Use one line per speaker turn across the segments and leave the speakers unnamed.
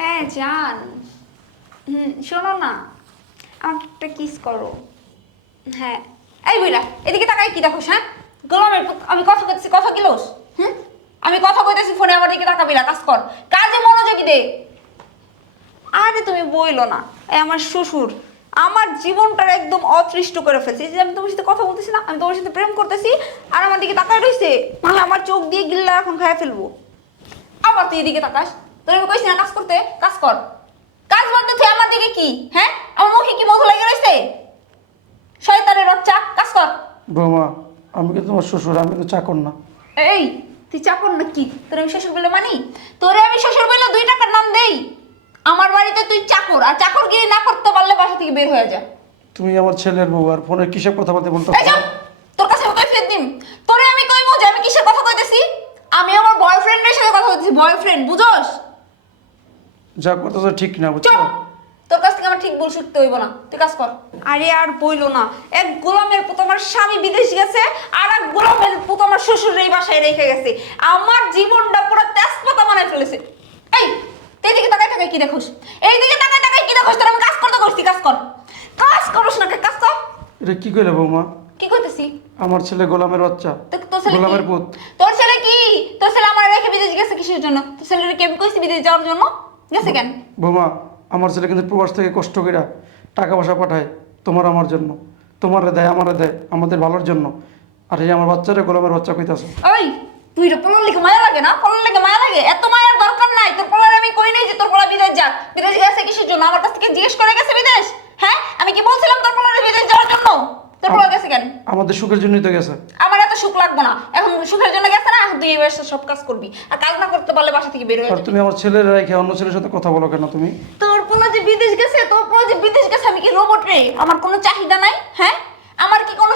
হ্যাঁ যান হুম, শোনো না। আমাকে কিস করো। হ্যাঁ। এই বুইরা এদিকে তাকাই কি দেখো হ্যাঁ? গোলামের আমি কথা কইতেছি, কথা কিলোস হুম? আমি কথা কইতেছি, ফোনে আমার দিকে তাকাবি না, কাজ কর। কাজে মনোযোগী দে। আরে তুমি বইলো না। এই আমার শ্বশুর, আমার জীবনটা একদম অতৃষ্ট করে ফেলছে। যে আমি তোমার সাথে কথা বলতেছি না, আমি তোমার সাথে প্রেম করতেছি, আর আমার দিকে তাকায় রইছে মানে আমার চোখ দিয়ে গিল্লা এখন খায় ফেলব। আবার তুই এদিকে তাকাস। তোর আমি কইছি না কাজ করতে কাজ কর। কাজ বলতে তুই আমার দিকে কি হ্যাঁ? আমার মুখে কি মধু লেগে রইছে? শয়তানের বাচ্চা কাজ কর।
বৌমা আমি কিন্তু তোমার শ্বশুর আমি তো চাকর না।
এই তুই চাকর না কি তোর আমি শ্বশুর বলে মানি? তোরে আমি শ্বশুর বলে দুই টাকার নাম দেই। আমার বাড়িতে তুই চাকর আর চাকর গিয়ে না করতে পারলে বাসা থেকে বের হয়ে যা।
তুমি আমার ছেলের বউ আর ফোনে কিসব কথা বলতে বলতে?
তোর কাছে আমি কৈফিয়ত দিম। তোরে আমি কইবো যে আমি কিসের কথা কইতেছি? আমি আমার বয়ফ্রেন্ডের সাথে কথা বলতেছি। বয়ফ্রেন্ড বুঝোস?
যা করতেছো ঠিক না বুঝছ?
চুপ! তোর কাছ থেকে আমার ঠিক ভুল শিখতে হইব না। তুই কাজ কর। আরে আর বইলো না। এক গোলামের পুত আমার স্বামী বিদেশ গেছে আর এক গোলামের পুত আমার শ্বশুর এই বাসায় রেখে গেছে। আমার জীবনটা পুরো তেজপাতা বানায় ফেলেছে। এই তুই দিকে তাকায় তাকায় কি দেখোস? এই দিকে তাকায় তাকায় কি দেখোস? তোর আমি কাজ করতে করছি কাজ কর। কাজ করস না কাজ কর।
এটা কি কইলে বৌমা? কি করতেছি আমার ছেলে গোলামের বাচ্চা।
তো- তোর ছেলে গোলামের কি? পুত। তোর ছেলে কি? তোর ছেলে আমার রেখে বিদেশ গেছে কিসের জন্য? তোর ছেলের কেমন কইছি বিদেশ যাওয়ার জন্য? গেছে কেন?
বৌমা আমার ছেলে কিন্তু প্রবাস থেকে কষ্ট করে টাকা পয়সা পাঠায় তোমার আমার জন্য। তোমারে দেয় আমারে দেয় আমাদের ভালোর জন্য। আর এই আমার বাচ্চারে গোলামের বাচ্চা কইতাছে।
ওই তুই তো পলার লিখে মায়া লাগে না? পলার লিখে মায়া লাগে? এত মায়ার দরকার নাই। তোর পলার আমি কই নাই যে তোর পলা বিদেশ যাক। বিদেশ গেছে কিসের জন্য? আমার কাছ থেকে জিজ্ঞেস করে গেছে বিদেশ। হ্যাঁ? আমি কি বলছিলাম তোর পলার বিদেশ যাওয়ার জন্য? তোর পলা গেছে কেন?
আমাদের সুখের জন্যই তো গেছে।
আমার এত সুখ লাগবে না। এখন সুখের জন্য গেছে না এই বয়সে সব কাজ করবি। আর কাজ না করতে পারলে বাসা থেকে বের
হয়ে যাবি। তুমি আমার ছেলের রেখে অন্য ছেলের সাথে কথা বলো কেন তুমি?
তোর পোলা যে বিদেশ গেছে তোর পোলা যে বিদেশ গেছে আমি কি রোবট রে? আমার কোনো চাহিদা নাই হ্যাঁ? আমার কি কোনো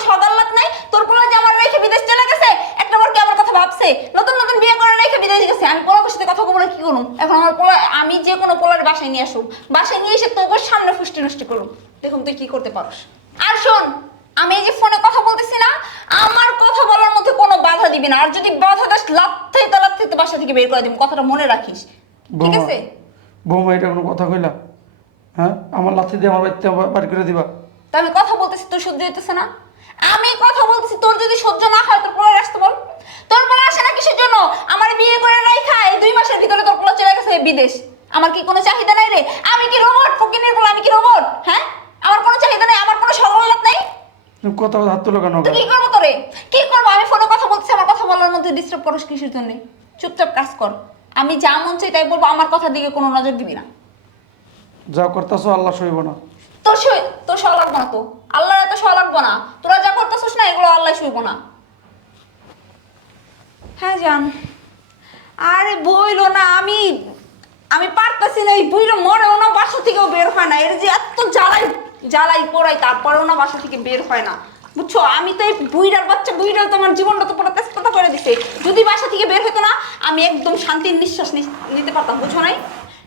নাই? তোর পোলা যে আমার রেখে বিদেশ চলে গেছে একটা বার কি আমার কথা ভাবছে? নতুন নতুন বিয়ে করে রেখে বিদেশ গেছে আমি পোলার সাথে কথা বলে কি করুম এখন আমার পোলা আমি যে কোনো পোলার বাসায় নিয়ে আসুক। বাসায় নিয়ে এসে তোর সামনে ফুষ্টি নষ্টি করুম দেখুন তুই কি করতে পারস। আর শোন আমি এই যে ফোনে কথা বলতেছি না আমার কথা বলার মধ্যে কোনো বাধা দিবি না। আর যদি বাধা দাস লাথে তালাতে বাসা থেকে বের করে দিবি কথাটা মনে রাখিস। ঠিক আছে?
বৌমা এটা কোনো কথা কইলা? হ্যাঁ? আমার লাথি দিয়ে আমার বাড়িতে বাড়ি করে দিবা।
তা আমি কথা বলতেছি তোর সহ্য হইতেছে না? আমি কথা বলতেছি তোর যদি সহ্য না হয় তোর পোলার আসতে বল। তোর পোলা আসে না কিসের জন্য? আমার বিয়ে করে রাইখা এই দুই মাসের ভিতরে তোর পোলা চলে গেছে বিদেশ। আমার কি কোনো চাহিদা নাই রে? আমি কি রোবট ফকিনের পোলা আমি কি রোবট হ্যাঁ? আমার কোনো চাহিদা নাই আমার কোনো সরলতা নাই
তুমি কথা হাত তুলো কেন তো
কি করব তোরে? কি করব? আমি ফোনে কথা বলতেছি আমার কথা বলার মধ্যে ডিস্টার্ব করস কিসের জন্য? চুপচাপ কাজ কর। আমি যা মন চাই তাই বলব আমার কথার দিকে কোনো নজর দিবি না।
যা করতেছো আল্লাহ সইব না।
তোর সই তোর সহ লাগবো না তো। আল্লাহর এত সহ লাগবো না। তোরা যা করতেছিস না এগুলো আল্লাহ সইব না। হ্যাঁ জান। আরে বইলো না আমি আমি পারতেছি না এই বুইলো মরেও না বাসা থেকেও বের হয় না। এর যে এত জ্বালাই জ্বালাই পড়াই তারপরেও না বাসা থেকে বের হয় না। বুঝছ? আমি তো এই বুইরার বাচ্চা বুইরা তোমার জীবনটা তো পুরো তেজপাতা করে দিছে। যদি বাসা থেকে বের হতো না আমি একদম শান্তির নিঃশ্বাস নিতে পারতাম বুঝো নাই?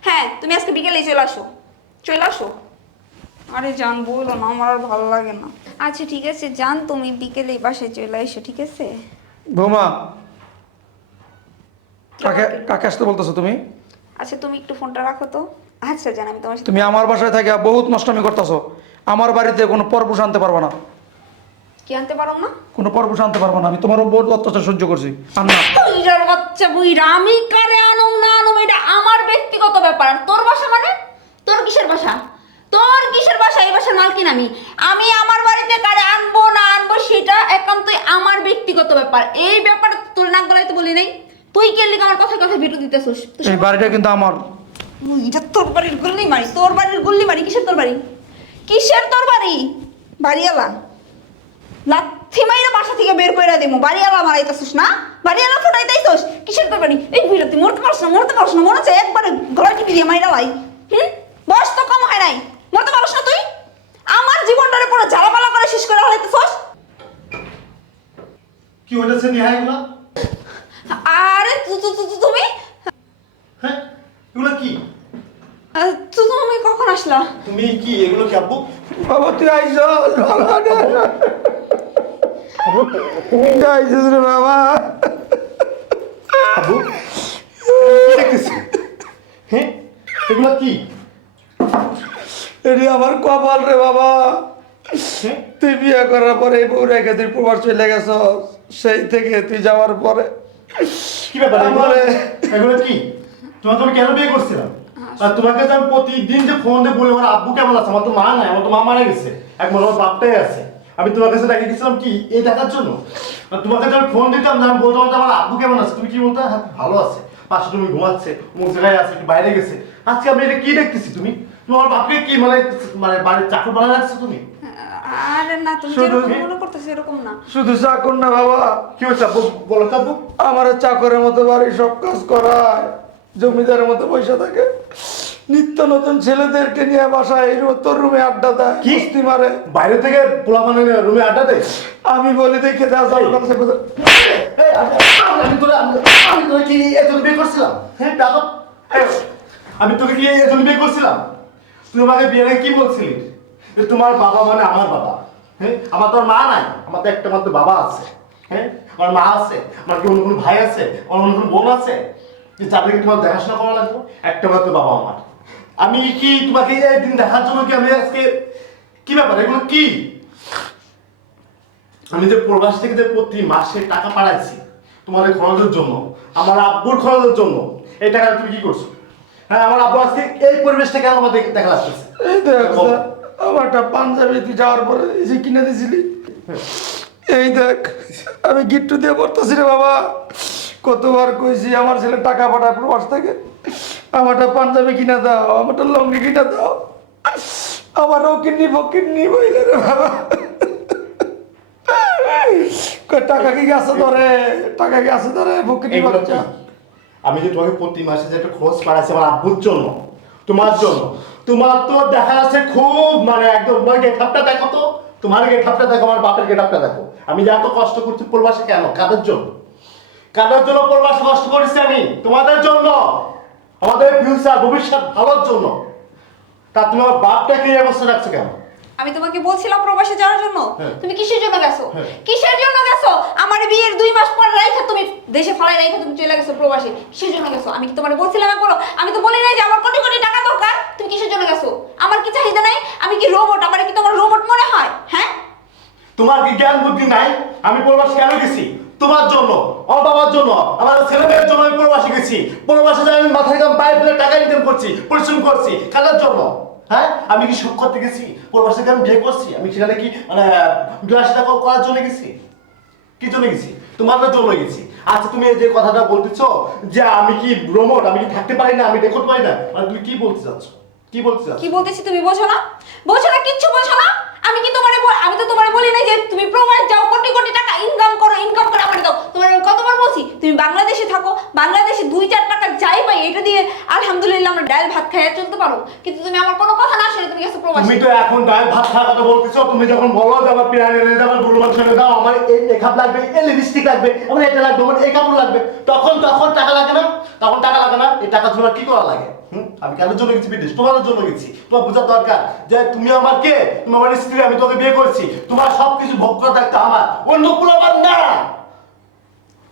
হ্যাঁ তুমি আজকে বিকেলেই চলে আসো। চলে আসো। আরে জান বলো না আমার আর ভালো লাগে না। আচ্ছা ঠিক আছে জান তুমি বিকেলেই বাসায় চলে এসো ঠিক আছে?
বৌমা। কাকে কাকে আসতে বলতেছো তুমি?
আচ্ছা তুমি একটু ফোনটা রাখো তো। আচ্ছা জান আমি তোমার
সাথে তুমি আমার বাসায় থেকে বহুত নষ্টমি করতেছো। আমার বাড়িতে কোনো পরপুষ আনতে পারব না।
কি আনতে পারো না?
কোনো পরপুষ আনতে পারব না। আমি তোমারও বহুত অত্যাচার সহ্য করছি। আর না
বুইরার বাচ্চা বুইরা আমি কারে আনুম না আনুম এটা আমার ব্যক্তিগত ব্যাপার। আর তোর বাসা মানে? তোর কিসের বাসা? তোর কিসের বাসা? এই বাসার মালকিন আমি। আমি আমার বাড়িতে কারে আনব না আনব সেটা একান্তই আমার ব্যক্তিগত ব্যাপার। এই ব্যাপার তোর নাক গলাইতে বলি নাই। তুই কে লিখে আমার কথা কথা ভিডিও দিতেছিস?
এই বাড়িটা কিন্তু আমার।
এটা তোর বাড়ির গুল্লি মারি তোর বাড়ির গুল্লি মারি কিসের তোর বাড়ি? কিসের তোর বাড়ি? বাড়িওয়ালা। লাথি মাইরা বাসা থেকে বের করে দেবো বাড়িওয়ালা মারাইতেছিস না? বাড়িওয়ালা ফুটাইতেছিস কিসের তোর বাড়ি? এই ভিড় তুই মরতে পারছ না মরতে পারছ না মনে হচ্ছে একবারে গলা টিপি দিয়ে মাইরা লাই। হুম? বয়স তো কম হয় নাই। মরতে পারছ না তুই? আমার জীবনটারে পুরো জ্বালাপালা করে শেষ করে হারাইতেছস
কি হয়েছে নেহা এগুলা?
আরে তুমি? এগুলো কি? তুমি কখন আসলা?
তুমি কি এগুলো কি আব্বু?
বাবা তুই আইস আইসিস রে বাবা।
আব্বু হ্যাঁ এগুলো কি?
এটি আমার কপাল রে বাবা। হ্যাঁ? তুই বিয়ে করার পরে এই বউ রেখে তুই প্রবাস চলে গেছ সেই থেকে তুই যাওয়ার পরে কি ব্যাপার
এগুলো কি? তোমাকে আমি কেন বিয়ে করছিলাম? আর তোমাকে যে আমি প্রতিদিন যে ফোন দিয়ে বলি আমার আব্বু কেমন আছে? আমার তো মা নাই আমার তো মা মারা গেছে। একবার আমার বাপটাই আছে। আমি তোমার কাছে রেখে গেছিলাম কি এই টাকার জন্য? আর তোমাকে যে আমি ফোন দিতাম আমি বলতাম যে আমার আব্বু কেমন আছে? তুমি কি বলতে? হ্যাঁ ভালো আছে। পাশে তুমি ঘুমাচ্ছে মুখ জায়গায় আছে একটু বাইরে গেছে। আজকে আমি এটা কি দেখতেছি তুমি? তোমার বাপকে কি মানে মানে বাড়ির চাকর বানায় রাখছো তুমি?
আরে না তুমি যেরকম মনে করতেছো এরকম না।
শুধু চাকর না বাবা।
কি হচ্ছে বলো তো আব্বু।
আমার চাকরের মতো বাড়ি সব কাজ করায়। জমিদারের মতো পয়সা থাকে নিত্য নতুন ছেলেদেরকে নিয়ে বাসায় এই তোর রুমে আড্ডা দেয়? কুস্তি মারে
বাইরে থেকে পোলা মানে রুমে আড্ডা দেয়
আমি বলি দেখে যা যাও
আমি- তোরে কি এজন্য বিয়ে করছিলাম হ্যাঁ দাদা আমি তোকে কি এজন্য বিয়ে করছিলাম তুই আমাকে বিয়ে কি বলছিলি যে তোমার বাবা মানে আমার বাবা হ্যাঁ আমার তোর মা নাই আমার তো একটা মাত্র বাবা আছে হ্যাঁ আমার মা আছে আমার কি অন্য কোনো ভাই আছে আমার অন্য কোনো বোন আছে যে তোমার দেখাশোনা করা লাগবে? একটা মাত্র বাবা আমার। আমি কি তোমাকে এই দিন দেখার জন্য কি আমি আজকে কি ব্যাপার? এগুলো কি? আমি যে প্রবাস থেকে যে প্রতি মাসে টাকা পাঠাইছি এই খরচের জন্য আমার আব্বুর খরচের জন্য এই টাকাটা তুমি কি করছ? হ্যাঁ আমার আব্বু আজকে এই পরিবেশটা কেন আমার দেখে- লাগতেছে
আমার একটা পাঞ্জাবি তুই যাওয়ার পরে এই যে কিনে দিছিলি। এই দেখ আমি গিট্টু দিয়ে পড়তেছি রে বাবা। কতবার কইছি আমার ছেলে টাকা পাঠায় প্রবাস থেকে? আমারটা পাঞ্জাবি কিনে দাও আমারটা লঙ্গি কিনে দাও। আমারও কিডনি ফকিডনি বইলে রে বাবা। টাকা কি গেছে ধরে? টাকা কি আছে ধরে? ফকিডনি বাচ্চা?
আমি যে তোমাকে প্রতি মাসে যে একটা খরচ পাঠাচ্ছি আমার আব্বুর জন্য তোমার জন্য। তোমার তো দেখা যাচ্ছে খুব মানে একদম তোমার গেটআপটা দেখো তো। তোমার গেটআপটা দেখো আমার বাপের গেটআপটা দেখো। আমি যে এত কষ্ট করছি প্রবাসে কেন? কাদের জন্য? কাদের জন্য প্রবাসে কষ্ট করেছি আমি? তোমাদের জন্য। আমাদের ফিউচার ভবিষ্যৎ ভালোর জন্য। তা তুমি আমার বাপটাকে এই অবস্থা রাখছো কেন?
আমি তোমাকে বলছিলাম প্রবাসে যাওয়ার জন্য। হ্যাঁ। তুমি কিসের জন্য গেছো? হ্যাঁ। কিসের জন্য গেছো? আমার বিয়ের দুই মাস পর রাইখা তুমি দেশে ফলাই রাইখা তুমি চলে গেছো প্রবাসে। কিসের জন্য গেছো? আমি কি তোমার বলছিলাম বলো আমি তো বলি নাই যে আমার কোটি কোটি টাকা দরকার। তুমি কিসের জন্য গেছো? আমার কি চাহিদা নাই? আমি কি রোবট আমার কি তোমার রোবট মনে হয়? হ্যাঁ?
তোমার কি জ্ঞান বুদ্ধি নাই? আমি প্রবাস কেন গেছি? তোমার জন্য, আমার বাবার জন্য, আমার ছেলে মেয়ের জন্য আমি প্রবাসে গেছি। প্রবাসে যাই, আমি মাথায় কাম পায়ে ফেলে টাকা ইনকাম করছি, পরিশ্রম করছি। কাদের জন্য হ্যাঁ? আমি কি সুখ করতে গেছি? প্রবাসে আমি বিয়ে করছি? আমি সেখানে কি মানে বিলাসিতা করার জন্য গেছি? কি জন্য গেছি? তোমার জন্য গেছি। আচ্ছা তুমি যে কথাটা বলতেছ, যে আমি কি রোমট আমি কি থাকতে পারি না, আমি দেখতে পারি না মানে তুমি কি বলতে চাচ্ছ? কি বলতে চাচ্ছ?
কি বলতেছি তুমি? বোঝো না। বোঝো না, কিচ্ছু বোঝো না। আমি কি তোমারে আমি তো তোমারে বলি নাই যে তুমি প্রবাস যাও, কোটি কোটি টাকা ইনকাম করো ইনকাম করে, আমার দাও। তোমার কতবার বলছি, তুমি বাংলাদেশে থাকো, বাংলাদেশে দুই চার টাকা যাই পাই, এটা দিয়ে আলহামদুলিল্লাহ ডাল ভাত খাইয়া চলতে পারো। কিন্তু তুমি আমার কোনো কথা না শুনে তুমি গেছো প্রবাসে।
তুমি তো এখন ডাল ভাত খাওয়ার কথা বলতেছো, তুমি যখন বলো যে আমার পিরানি এনে দাও গরু মাংস এনে দাও আমার এই মেকআপ লাগবে, এই লিপস্টিক লাগবে, আমার এটা লাগবে, আমার এই কাপড় লাগবে, তখন তখন টাকা লাগে না, তখন টাকা লাগে না, এই টাকা তোমার কি করা লাগে? আমি কেন জন্য গেছি বিদেশ? তোমার জন্য গেছি। তোমার বোঝার দরকার যে তুমি আমার কে তুমি আমার স্ত্রী, আমি তোকে বিয়ে করেছি। তোমার সবকিছু ভোগ করা দায়িত্ব আমার। অন্য কোনো আমার না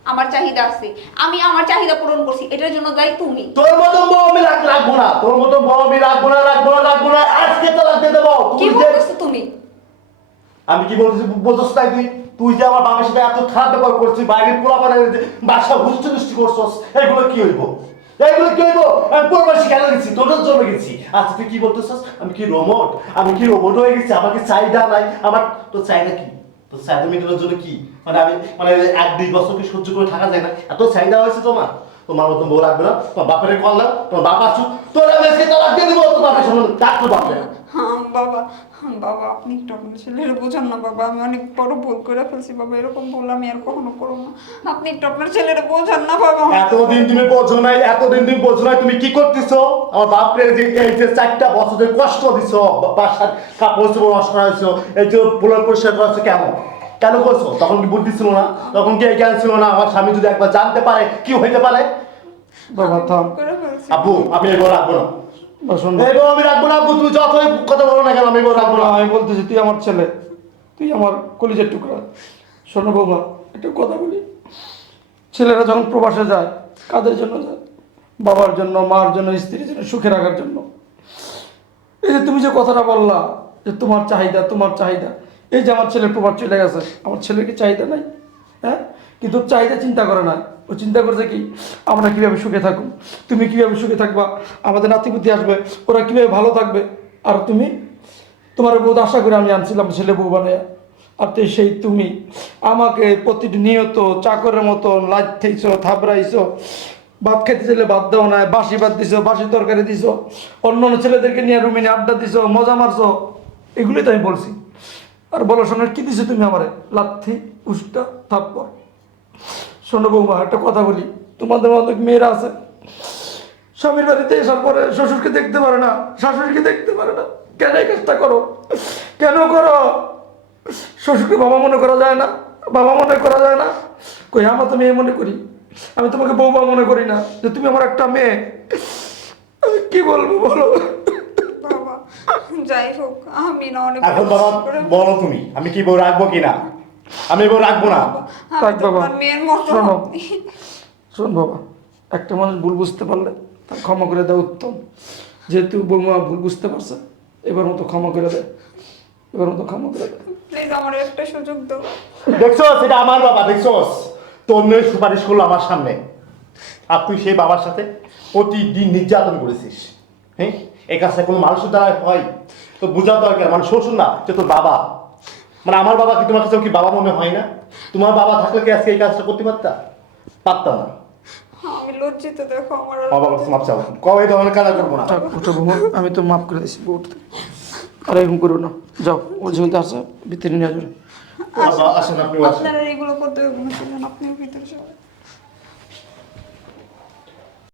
আমার চাহিদা আছে। আমি আমার চাহিদা পূরণ করছি এটার জন্য দায়ী তুমি।
তোর মতো বউ আমি রাখ- রাখব না। তোর মতো বউ আমি রাখব না রাখব না রাখব না। আজকে তো রাখতে দেবো।
কি বলতেছো তুমি?
আমি কি বলতেছি বলতেছ তাই তুই? তুই যে আমার বাবার সাথে এত খারাপ ব্যবহার করছিস বাইরের পোলা পানে বাসা হুষ্টি দুষ্টি করছস এগুলো কি হইব? এগুলো কি হইব? আমি পরবাসী কেন গেছি তোদের জন্য গেছি। আজ তুই কি বলতেছস? আমি কি রোবট আমি কি রোবট হয়ে গেছি? আমাকে চাহিদা নাই? আমার তোর চাহিদা কি? তোর চাহিদা মেটানোর জন্য কি? মানে আমি মানে এক দুই বছর কি সহ্য করে থাকা যায় না? এত চাহিদা হয়েছে তোমার। তোমার মতন বউ রাখবে না। তোমার বাপের কল না তোমার বাপ আসু তোর আমি তালাক দিয়ে দিব তোর বাপের সামনে ডাক তোর বাপের।
হ্যাঁ বাবা বাবা আপনি একটু আপনার ছেলের বোঝান না বাবা। আমি অনেক বড় ভুল করে ফেলছি বাবা। এরকম ভুল আমি আর কখনো করব না। আপনি একটু আপনার ছেলের বোঝান না বাবা।
এতদিন তুমি বোঝো নাই এতদিন তুমি বোঝো নাই। তুমি কি করতেছো? আমার বাপরে যে এই যে চারটা বছরের কষ্ট দিছো বাসার কাপড় চোপড় নষ্ট হয়েছো এই যে পোলার পরিষ্কার করা হচ্ছে কেন করছ? তখন কি বুদ্ধি ছিল না? তখন কি জ্ঞান ছিল না? আমার স্বামী যদি একবার জানতে পারে কি হইতে পারে?
বাবা থাম। করে
আমি এগুলো রাখব না। শোন। আমি রাখব না আব্বু। তুমি যতই কথা বলো না কেন আমি রাখব না।
আমি বলতেছি তুই আমার ছেলে। তুই আমার কলিজের টুকরা। শোনো বাবা একটু কথা বলি। ছেলেরা যখন প্রবাসে যায় কাদের জন্য যায়? বাবার জন্য মার জন্য স্ত্রীর জন্য সুখে রাখার জন্য। এই যে তুমি যে কথাটা বললা যে তোমার চাহিদা তোমার চাহিদা এই যে আমার ছেলে প্রভাব চলে গেছে, আমার ছেলের কি চাহিদা নাই হ্যাঁ? কিন্তু চাহিদা চিন্তা করে না। ও চিন্তা করছে কি, আমরা কীভাবে সুখে থাকুন তুমি কীভাবে সুখে থাকবা? আমাদের নাতিপুতি আসবে, ওরা কীভাবে ভালো থাকবে? আর তুমি? তোমার বহুত আশা করে আমি আনছিলাম ছেলে বউ বানিয়ে। আর তো সেই তুমি আমাকে প্রতিটি নিয়ত চাকরের মতো লাইতেইছো থাবড়াইছো, ভাত খেতে চাইলে ভাত দাও না, বাসি ভাত দিছো, বাসি তরকারি দিছো অন্য অন্য ছেলেদেরকে নিয়ে রুমে নিয়ে আড্ডা দিছো, মজা মারছো, এগুলোই তো আমি বলছি। আর বলো শোনো, কি দিছো তুমি আমারে? লাথি, উষ্টা, থাপ্পড়। শোনো বৌমা, একটা কথা বলি। তোমাদের অনেক মেয়েরা আছে। স্বামীর বাড়িতে এসার পরে শ্বশুরকে দেখতে পারে না, শাশুড়িকে দেখতে পারে না। কেন এই কাজটা করো? কেন করো? শ্বশুরকে বাবা মনে করা যায় না, বাবা মনে করা যায় না। কই আমার তো মেয়ে মনে করি। আমি তোমাকে বৌমা মনে করি না যে তুমি আমার একটা মেয়ে। কি বলব বলো? বাবা
যাই হোক আমি না অনেক
এখন বাবা করে- বলো তুমি আমি কি বউ রাখব কিনা? আমি বউ রাখব না? আমি
থাক বাবা তোমার
মেয়ের মতো। শোনো।
শোন বাবা একটা মানুষ ভুল বুঝতে পারলে তার ক্ষমা করে দেওয়া উত্তম। যেহেতু বৌমা ভুল বুঝতে পারছে এবার মতো ক্ষমা করে দেয় এবার মতো ক্ষমা করে দেয়
প্লিজ আমার একটা সুযোগ দাও।
দেখছ সেটা আমার বাবা দেখছ তোর মেয়ে সুপারিশ করল আমার সামনে। আর তুই সেই বাবার সাথে প্রতিদিন নির্যাতন করেছিস। হ্যাঁ? এই কাজটা কোনো মানুষের দ্বারা হয় তো বোঝার দরকার মানে শ্বশুর না যে তোর বাবা মানে আমার বাবা কি তোমার কাছে কি বাবা মনে হয় না? তোমার বাবা থাকলে কি আজকে এই কাজটা করতে পারতা? পারতাম না।
আমি লজ্জিত দেখো আমার
বাবা কাছে মাপ চাও। কবে এই ধরনের কাজ করব না?
থাক বৌমা আমি তো মাফ করে বউটা আর এরকম করো না। যাও যেহেতু আসে ভিতরে নিয়ে
আসেন আপনি আসেন।
আপনারা এগুলো করতে হবে ভিতরে সবাই